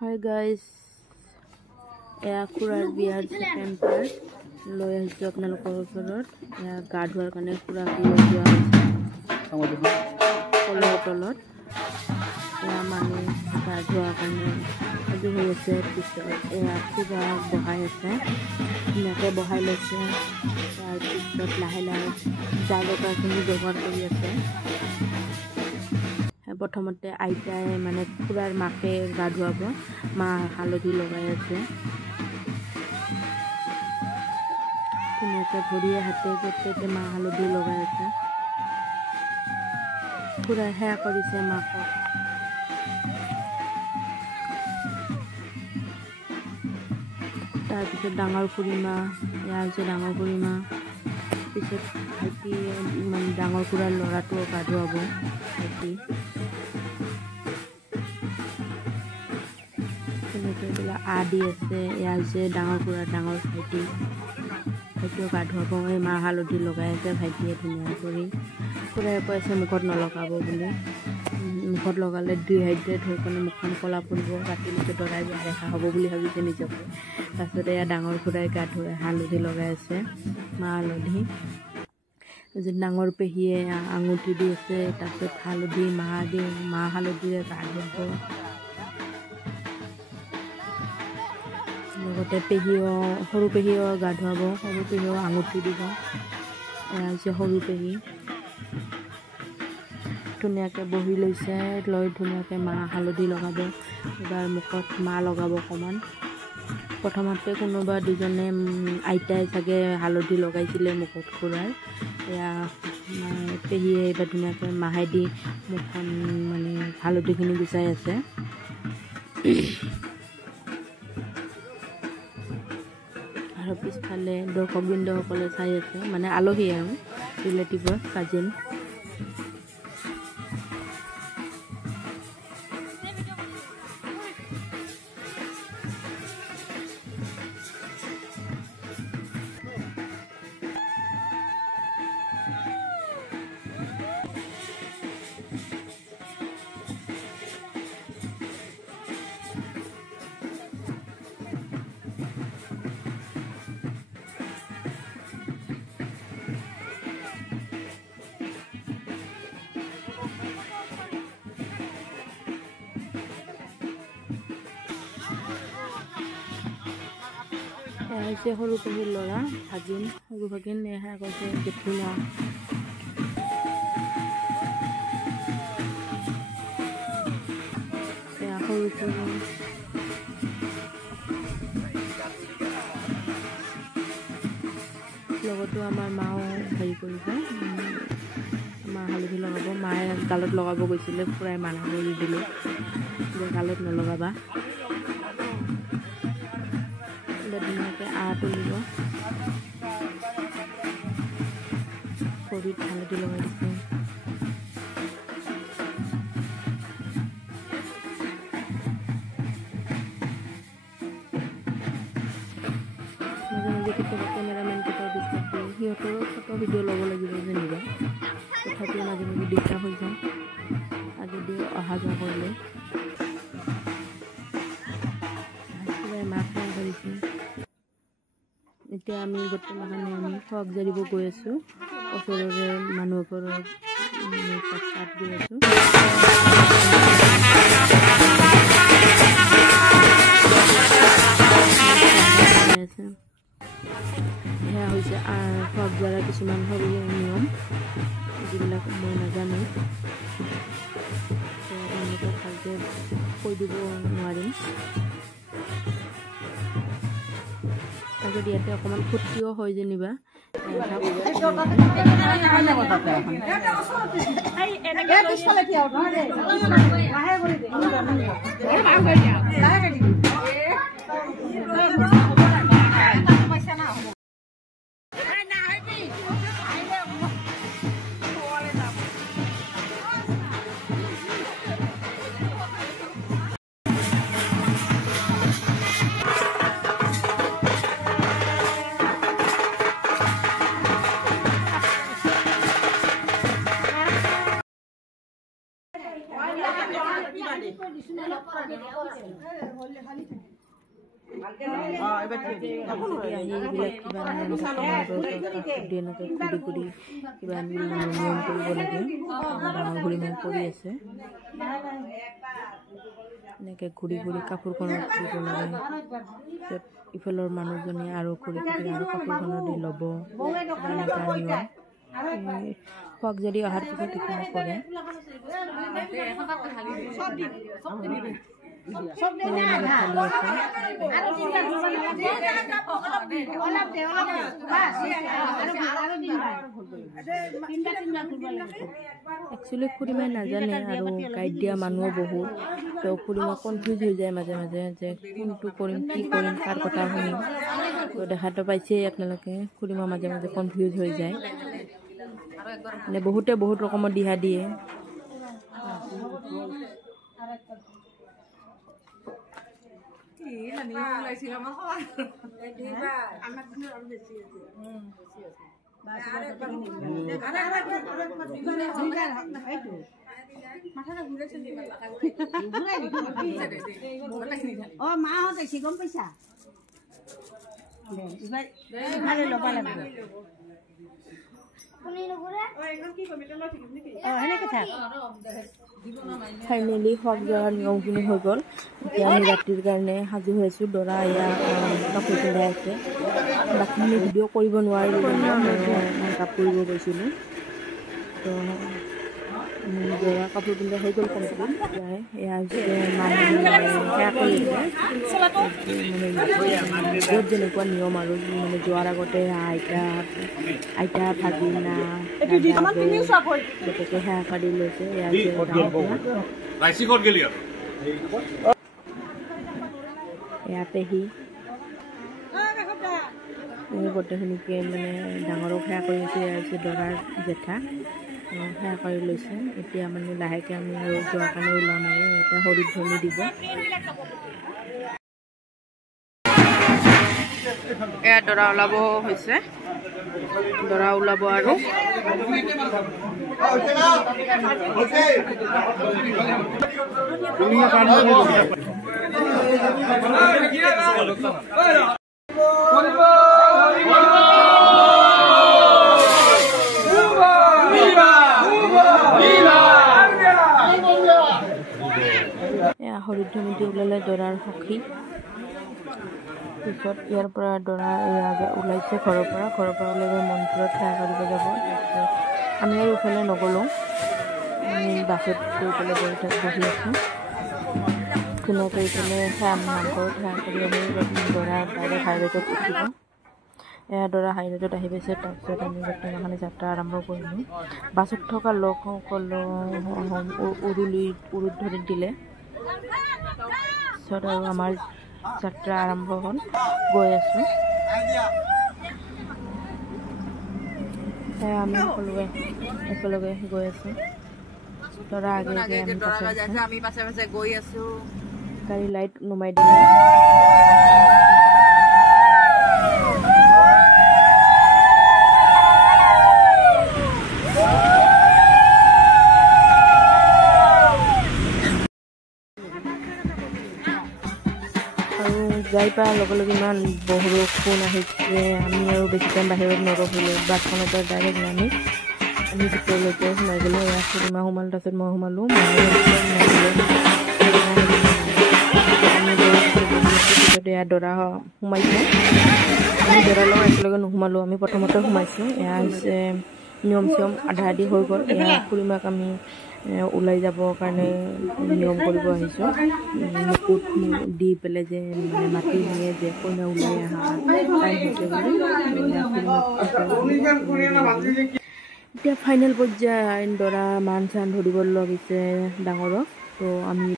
Hi guys, এয়া খুৰাৰ বিয়াৰ সেকেন্ড পাৰ্ট লৈ আহিছোঁ আপোনালোকৰ ওচৰত। এয়া গা ধোৱাৰ কাৰণে খুৰাক লৈ যোৱা হৈছে কলৰ তলত। এয়া মানুহ গা ধোৱাৰ কাৰণে সাজু হৈ আছে। পিছত এয়া খুৰাক বহাই আছে, ধুনীয়াকৈ বহাই লৈছে। তাৰপিছত লাহে লাহে যা জগাৰখিনি ব্যৱহাৰ কৰি আছে। প্ৰথমতে আইতাই মানে খুৰাৰ মাকে গা ধুৱাব, মা হালধি লগাই আছে। ধুনীয়াকৈ ভৰিয়ে হাতে গোটেইতে মা হালধি লগাই আছে। খুৰাই সেৱা কৰিছে মাকক। তাৰপিছত ডাঙৰ খুৰীমা, এয়া হৈছে ডাঙৰ খুৰীমা। পিছত ভাইটি মানে ডাঙৰ খুৰাৰ ল'ৰাটোও গা ধুৱাব ভাইটি। তেনেকৈ এইবিলাক দি আছে। এয়া হৈছে ডাঙৰ খুৰাৰ ডাঙৰ ভাইটি, ভাইটিও গা ধুৱাব। এই মা হালধি লগাই আছে ভাইটিয়ে ধুনীয়া কৰি। খুৰাই কৈ আছে মুখত নলগাব বুলি, মুখত লগালে ডিহাইড্ৰেট হৈ কিনে মুখখন ক'লা পৰিব, ৰাতিলৈকে দৰাই বেয়া দেখা হ'ব বুলি ভাবিছে নিজকে। তাৰপিছত এয়া ডাঙৰ খুৰাই গা ধুৱাই হালধি লগাই আছে, মা হালধি। ডাঙৰ পেহীয়ে আঙুঠি দি আছে, তাৰপিছত হালধি মা হালধিৰে গা ধুৱাব। লগতে সৰু পেহীও গা ধুৱাব, সৰু পেহীও আঙুঠি দিব। এয়া হৈছে সৰু পেহী, ধুনীয়াকৈ বহি লৈছে, লৈ ধুনীয়াকৈ মা হালধি লগাব। এবাৰ মুখত মা লগাব অকণমান। প্ৰথমতে কোনোবা দুজনে আইতাই চাগে হালধি লগাইছিলে মুখত খুৰাৰ। এয়া পেহীয়ে এইবাৰ ধুনীয়াকৈ মাহেদি মুখখন মানে হালধিখিনি গুচাই আছে। আৰু পিছফালে দৰ্শকবৃন্দসকলে চাই আছে, মানে আলহী আৰু ৰিলেটিভৰ কাজিন। এয়া হৈছে সৰু পেহীৰ ল'ৰা ভাগিন, সৰু ভাগিন। এয়া কৈছে জেঠীমা। এয়া সৰু পেহী, লগতো আমাৰ মাও হেৰি কৰিব, মা হালধি লগাব। মায়ে গালত লগাব গৈছিলে, খুৰাই মানা কৰি দিলে যে গালত নলগাবা। ধুনীয়াকৈ তুলিব, ভৰিত হালধি লগাই দিছে। মাজে মাজে কেতিয়াবা কেমেৰামেনকেইটাও ডিষ্টাৰ্ব দিয়ে, সিহঁতৰো ফটো ভিডিঅ' ল'ব লাগিব যেনিবা, তথাপিও মাজে মাজে ডিষ্টাৰ্ব হৈ যায় আগেদি অহা যোৱা কৰিলে। মাক সেৱা কৰিছে। এতিয়া আমি গোটেই মাহখিনি আমি খোৱাক জাৰিব গৈ আছোঁ, ওচৰৰে মানুহ ঘৰত তাত গৈ আছোঁ। সেয়া হৈছে খোৱাক জাৰা কিছুমান সৰু নিয়ম, যিবিলাক মই নাজানো, তেওঁলোকক ভালকৈ কৈ দিব নোৱাৰিম। তাৰপিছত ইয়াতে অকণমান ফূৰ্তিও হয় যেনিবা। এনেকৈ ঘূৰি ঘূৰি কাপোৰখনত দিব লাগে। ইফালৰ মানুহজনে আৰু ঘূৰি ঘূৰি আৰু কাপোৰখনত দি ল'ব। খুৱাক যদি অহাৰ পিছত একো নকৰে। একচুৱেলি খুৰীমাই নাজানে আৰু গাইড দিয়া মানুহো বহুত, তো খুৰীমা কনফিউজ হৈ যায় মাজে মাজে যে কোনটো কৰিম, কি কৰিম, কাৰ কথা শুনিম। তো দেখাটো পাইছেই আপোনালোকে, খুৰীমা মাজে মাজে কনফিউজ হৈ যায়। মানে বহুতে বহুত ৰকমৰ দিহা দিয়ে। গম পাইছা ফাইনেলি হক যোৱাৰ নিয়মখিনি হৈ গ'ল। এতিয়া আমি ৰাতিৰ কাৰণে সাজু হৈ আছোঁ। দৰা এয়া কাপোৰ পিন্ধাই আছে। বাকীখিনি ভিডিঅ' কৰিব নোৱাৰিলোঁ, কাপোৰ কৰিব গৈছিলোঁ। তো দৰা কাপোৰ পিন্ধা হৈ গ'ল কমপ্লিট। এয়া সেয়া কৰিছে য'ত যেনেকুৱা নিয়ম আৰু মানে যোৱাৰ আগতে আইতা ভাগিনা গতিকে সেয়া কাঢ়ি লৈছে। এয়া পেহী গোটেইখিনিকে মানে ডাঙৰক সেৱা কৰি আছে। দৰাৰ জেঠা সেৱা কৰি লৈছে। এতিয়া মানে লাহেকৈ আমি আৰু যোৱাৰ কাৰণে ওলাম আৰু এতিয়া হৰিধ্বনি দিব। এয়া দৰা ওলাব হৈছে, দৰা ওলাব আৰু হৰিধ্বনিটি ওলালে দৰাৰ সখী। পিছত ইয়াৰ পৰা দৰা ওলাইছে ঘৰৰ পৰা ওলাই গৈ মন্দিৰত সেৱা কৰিব যাব। আমি আৰু ইফালে নগ'লোঁ, আমি বাছত গৈ পেলাই বহি আছোঁ। ধুনীয়াকৈ ইফালে নামঘৰত সেৱা কৰি আমি দৰা ডাইৰেক্ট হাইৱেত উঠিব। এয়া দৰা হাইৱেত আহি পাইছে। তাৰপিছত আমি বৰ্তমান যাত্ৰা আৰম্ভ কৰিলোঁ। বাছত থকা লোকসকলে উৰুধৰি দিলে। পিছত আৰু আমাৰ যাত্ৰা আৰম্ভ হ'ল। গৈ আছোঁ, আমি সকলোৱে একেলগে গৈ আছোঁ। দৰা আগে আমি পাছে পাছে গৈ আছোঁ। গাড়ী লাইট নুমাই দিলে। যাই পোৱাৰ লগে লগে ইমান বৰষুণ আহিছে, আমি আৰু বেছি টাইম বাহিৰত নৰখিলোঁ। বাছখনৰ পৰা ডাইৰেক্ট নামি আমি ভিতৰলৈকে সোমাই গ'লোঁ। এয়া খুৰীমা সোমাল, তাৰপিছত মই সোমালোঁ। পিছত এয়া দৰা সোমাইছে। আমি দৰাৰ লগত একেলগে নোসোমালোঁ, আমি প্ৰথমতে সোমাইছোঁ। এয়া হৈছে নিয়ম চিয়ম আধা আধি হৈ গ'ল। এয়া খুৰীমাক আমি ওলাই যাবৰ কাৰণে নিয়ম কৰিব আহিছোঁ। মুকুট দি পেলাই যে মানে মাতি নিয়ে যে কইনা ওলাই অহা টাইম হৈছে বুলি। এতিয়া ফাইনেল পৰ্যায় দৰা মান চান ধৰিব লাগিছে ডাঙৰক। তো আমি